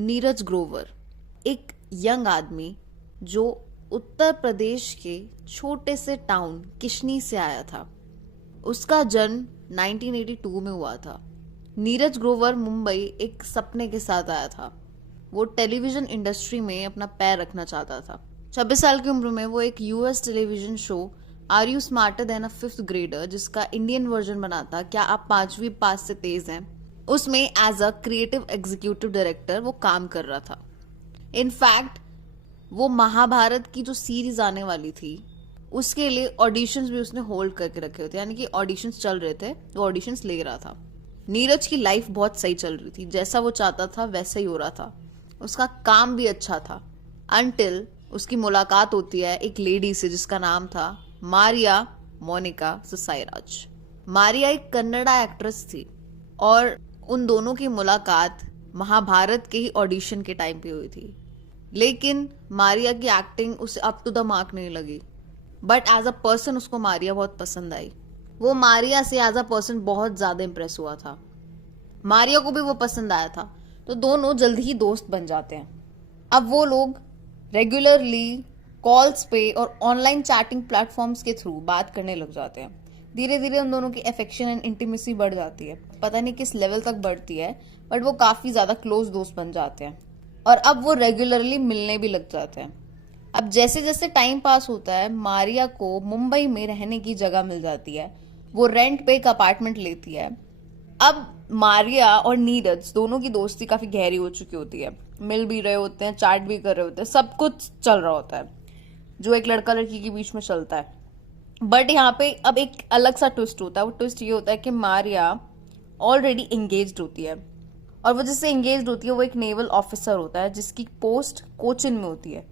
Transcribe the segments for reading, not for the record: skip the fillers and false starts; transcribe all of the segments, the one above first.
नीरज ग्रोवर एक यंग आदमी जो उत्तर प्रदेश के छोटे से टाउन किशनी से आया था। उसका जन्म 1982 में हुआ था। नीरज ग्रोवर मुंबई एक सपने के साथ आया था। वो टेलीविजन इंडस्ट्री में अपना पैर रखना चाहता था। 26 साल की उम्र में वो एक US television show are you smarter than a fifth grader, जिसका इंडियन वर्जन बना था क्या आप पांचवी पास से तेज हैं, उसमें as a creative executive director वो काम कर रहा था। इनफैक्ट वो महाभारत की जो सीरीज आने वाली थी उसके लिए ऑडिशंस भी उसने होल्ड करके रखे हुए थे, यानी कि ऑडिशंस चल रहे थे, वो ऑडिशंस ले रहा था। नीरज की लाइफ बहुत सही चल रही थी, जैसा वो चाहता था वैसा ही हो रहा था। उसका काम भी अच्छा था अनटिल उसकी मुलाकात होती है एक लेडी से जिसका नाम था मारिया मोनिका ससाईराज। मारिया एक कन्नड़ा एक्ट्रेस थी और उन दोनों की मुलाकात महाभारत के ही ऑडिशन के टाइम पे हुई थी। लेकिन मारिया की एक्टिंग उसे अप टू द मार्क नहीं लगी, बट एज अ पर्सन उसको मारिया बहुत पसंद आई। वो मारिया से एज अ पर्सन बहुत ज्यादा इंप्रेस हुआ था। मारिया को भी वो पसंद आया था, तो दोनों जल्दी ही दोस्त बन जाते हैं। अब वो लोग रेगुलरली कॉल्स पे और ऑनलाइन चैटिंग प्लेटफॉर्म्स के थ्रू बात करने लग जाते हैं। धीरे धीरे उन दोनों की अफेक्शन एंड इंटीमेसी बढ़ जाती है, पता नहीं किस लेवल तक बढ़ती है, बट वो काफी ज्यादा क्लोज दोस्त बन जाते हैं और अब वो रेगुलरली मिलने भी लग जाते हैं। अब जैसे जैसे टाइम पास होता है मारिया को मुंबई में रहने की जगह मिल जाती है। वो रेंट पे एक अपार्टमेंट लेती है। अब मारिया और नीरज दोनों की दोस्ती काफी गहरी हो चुकी होती है, मिल भी रहे होते हैं, चैट भी कर रहे होते हैं, सब कुछ चल रहा होता है जो एक लड़का लड़की के बीच में चलता है। बट यहाँ पे अब एक अलग सा ट्विस्ट होता है। वो ट्विस्ट ये होता है कि मारिया ऑलरेडी एंगेज्ड होती है और वो जिससे एंगेज्ड होती है वो एक नेवल ऑफिसर होता है जिसकी पोस्ट कोचिन में होती है।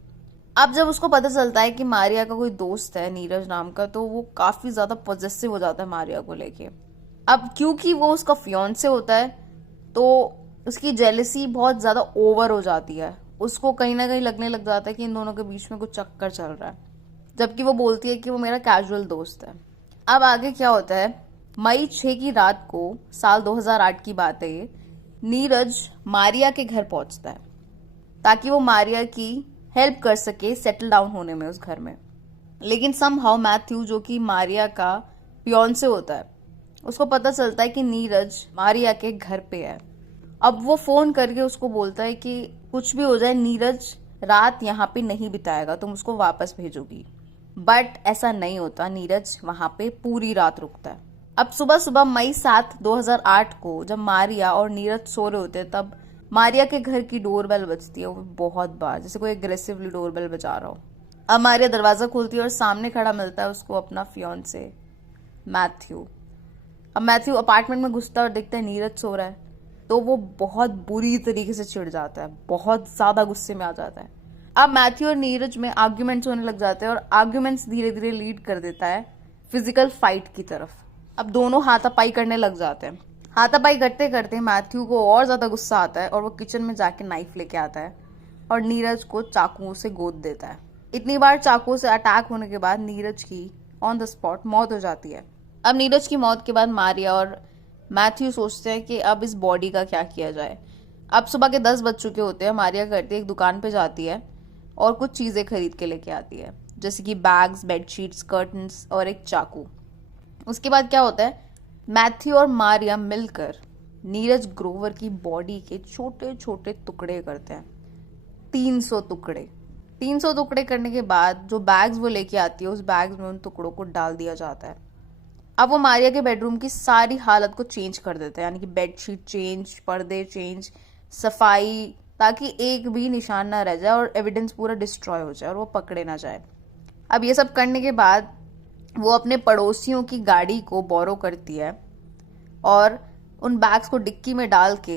अब जब उसको पता चलता है कि मारिया का कोई दोस्त है नीरज नाम का, तो वो काफी ज्यादा पॉजेसिव हो जाता है मारिया को लेके। अब क्योंकि वो उसका फियांसे होता है तो उसकी जेलसी बहुत ज्यादा ओवर हो जाती है। उसको कहीं ना कहीं लगने लग जाता है कि इन दोनों के बीच में कुछ चक्कर चल रहा है, जबकि वो बोलती है कि वो मेरा कैजुअल दोस्त है। अब आगे क्या होता है, मई 6 की रात को, साल 2008 की बात है ये, नीरज मारिया के घर पहुंचता है ताकि वो मारिया की हेल्प कर सके सेटल डाउन होने में उस घर में। लेकिन समहाउ मैथ्यू जो कि मारिया का फियांसे होता है, उसको पता चलता है कि नीरज मारिया के घर पे है। अब वो फोन करके उसको बोलता है कि कुछ भी हो जाए नीरज रात यहाँ पे नहीं बिताएगा, तुम उसको वापस भेजोगी। बट ऐसा नहीं होता, नीरज वहां पे पूरी रात रुकता है। अब सुबह सुबह मई 7 2008 को जब मारिया और नीरज सो रहे होते हैं तब मारिया के घर की डोरबेल बजती है, वो बहुत बार, जैसे कोई एग्रेसिवली डोरबेल बजा रहा हो। अब मारिया दरवाजा खोलती है और सामने खड़ा मिलता है उसको अपना फियांसे मैथ्यू। अब मैथ्यू अपार्टमेंट में घुसता है और देखता है नीरज सो रहा है, तो वो बहुत बुरी तरीके से चिढ़ जाता है, बहुत ज्यादा गुस्से में आ जाता है। अब मैथ्यू और नीरज में आर्ग्यूमेंट्स होने लग जाते हैं और आर्ग्यूमेंट्स धीरे धीरे लीड कर देता है फिजिकल फाइट की तरफ। अब दोनों हाथापाई करने लग जाते हैं। हाथापाई करते करते मैथ्यू को और ज्यादा गुस्सा आता है और वो किचन में जाके नाइफ लेके आता है और नीरज को चाकुओं से गोद देता है। इतनी बार चाकुओं से अटैक होने के बाद नीरज की ऑन द स्पॉट मौत हो जाती है। अब नीरज की मौत के बाद मारिया और मैथ्यू सोचते हैं कि अब इस बॉडी का क्या किया जाए। अब सुबह के 10 बज चुके होते हैं। मारिया करती है एक दुकान पे जाती है और कुछ चीजें खरीद के लेके आती है, जैसे कि बैग्स, बेडशीट्स, कर्टन्स और एक चाकू। उसके बाद क्या होता है, मैथ्यू और मारिया मिलकर नीरज ग्रोवर की बॉडी के छोटे छोटे टुकड़े करते हैं, 300 टुकड़े। 300 टुकड़े करने के बाद जो बैग्स वो लेके आती है उस बैग्स में उन टुकड़ों को डाल दिया जाता है। अब वो मारिया के बेडरूम की सारी हालत को चेंज कर देते हैं, यानी कि बेडशीट चेंज, पर्दे चेंज, सफाई, ताकि एक भी निशान ना रह जाए और एविडेंस पूरा डिस्ट्रॉय हो जाए और वो पकड़े ना जाए। अब ये सब करने के बाद वो अपने पड़ोसियों की गाड़ी को बोरो करती है और उन बैग्स को डिक्की में डाल के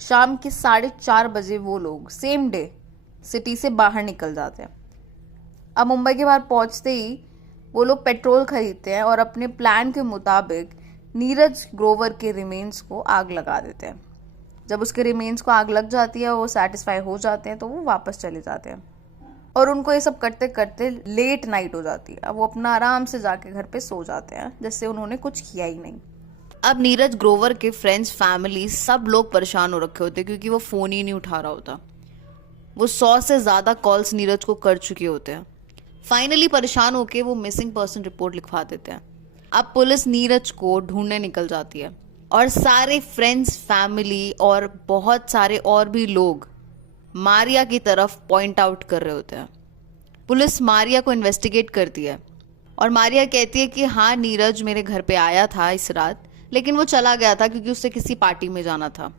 शाम के 4:30 बजे वो लोग सेम डे सिटी से बाहर निकल जाते हैं। अब मुंबई के बाहर पहुंचते ही वो लोग पेट्रोल खरीदते हैं और अपने प्लान के मुताबिक नीरज ग्रोवर के रिमेन्स को आग लगा देते हैं। जब उसके रिमेन्स को आग लग जाती है, वो सेटिस्फाई हो जाते हैं, तो वो वापस चले जाते हैं और उनको ये सब करते करते लेट नाइट हो जाती है। अब वो अपना आराम से जाके घर पे सो जाते हैं जैसे उन्होंने कुछ किया ही नहीं। अब नीरज ग्रोवर के फ्रेंड्स, फैमिली सब लोग परेशान हो रखे होते क्योंकि वो फोन ही नहीं उठा रहा होता। वो 100 से ज्यादा कॉल्स नीरज को कर चुके होते हैं। फाइनली परेशान होके वो मिसिंग पर्सन रिपोर्ट लिखवा देते हैं। अब पुलिस नीरज को ढूंढने निकल जाती है और सारे फ्रेंड्स, फैमिली और बहुत सारे और भी लोग मारिया की तरफ पॉइंट आउट कर रहे होते हैं। पुलिस मारिया को इन्वेस्टिगेट करती है और मारिया कहती है कि हाँ, नीरज मेरे घर पे आया था इस रात, लेकिन वो चला गया था क्योंकि उसे किसी पार्टी में जाना था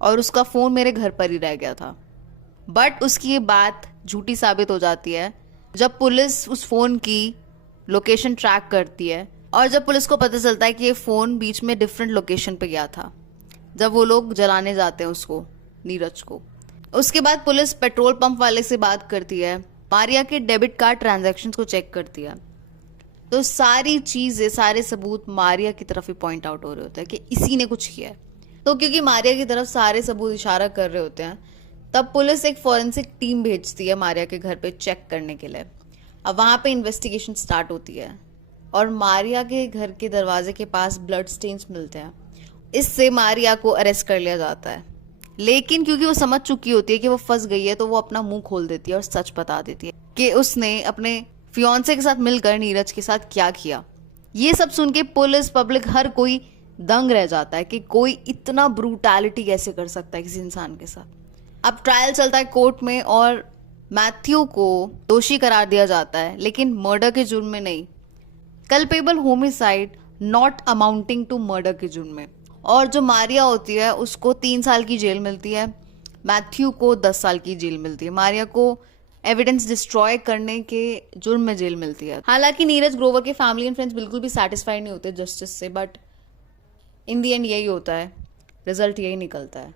और उसका फोन मेरे घर पर ही रह गया था। बट उसकी ये बात झूठी साबित हो जाती है जब पुलिस उस फोन की लोकेशन ट्रैक करती है और जब पुलिस को पता चलता है कि ये फोन बीच में डिफरेंट लोकेशन पे गया था जब वो लोग जलाने जाते हैं उसको, नीरज को। उसके बाद पुलिस पेट्रोल पंप वाले से बात करती है, मारिया के डेबिट कार्ड ट्रांजैक्शंस को चेक करती है। तो सारी चीजें, सारे सबूत मारिया की तरफ ही पॉइंट आउट हो रहे होते हैं कि इसी ने कुछ किया है। तो क्योंकि मारिया की तरफ सारे सबूत इशारा कर रहे होते हैं, तब पुलिस एक फॉरेंसिक टीम भेजती है मारिया के घर पे चेक करने के लिए। अब वहां पे इन्वेस्टिगेशन स्टार्ट होती है और मारिया के घर के दरवाजे के पास ब्लड स्टेन्स मिलते हैं। इससे मारिया को अरेस्ट कर लिया जाता है, लेकिन क्योंकि वो समझ चुकी होती है कि वो फंस गई है, तो वो अपना मुंह खोल देती है और सच बता देती है कि उसने अपने फियांसे के साथ मिलकर नीरज के साथ क्या किया। ये सब सुन के पुलिस, पब्लिक, हर कोई दंग रह जाता है कि कोई इतना ब्रूटैलिटी कैसे कर सकता है किसी इंसान के साथ। अब ट्रायल चलता है कोर्ट में और मैथ्यू को दोषी करार दिया जाता है, लेकिन मर्डर के जुर्म में नहीं, culpable homicide not amounting to murder के जुर्म में। और जो मारिया होती है उसको 3 साल की जेल मिलती है, मैथ्यू को 10 साल की जेल मिलती है। मारिया को एविडेंस डिस्ट्रॉय करने के जुर्म में जेल मिलती है। हालांकि नीरज ग्रोवर के फैमिली एंड फ्रेंड्स बिल्कुल भी सेटिस्फाइड नहीं होते जस्टिस से, बट इन दी एंड यही होता है, रिजल्ट यही निकलता है।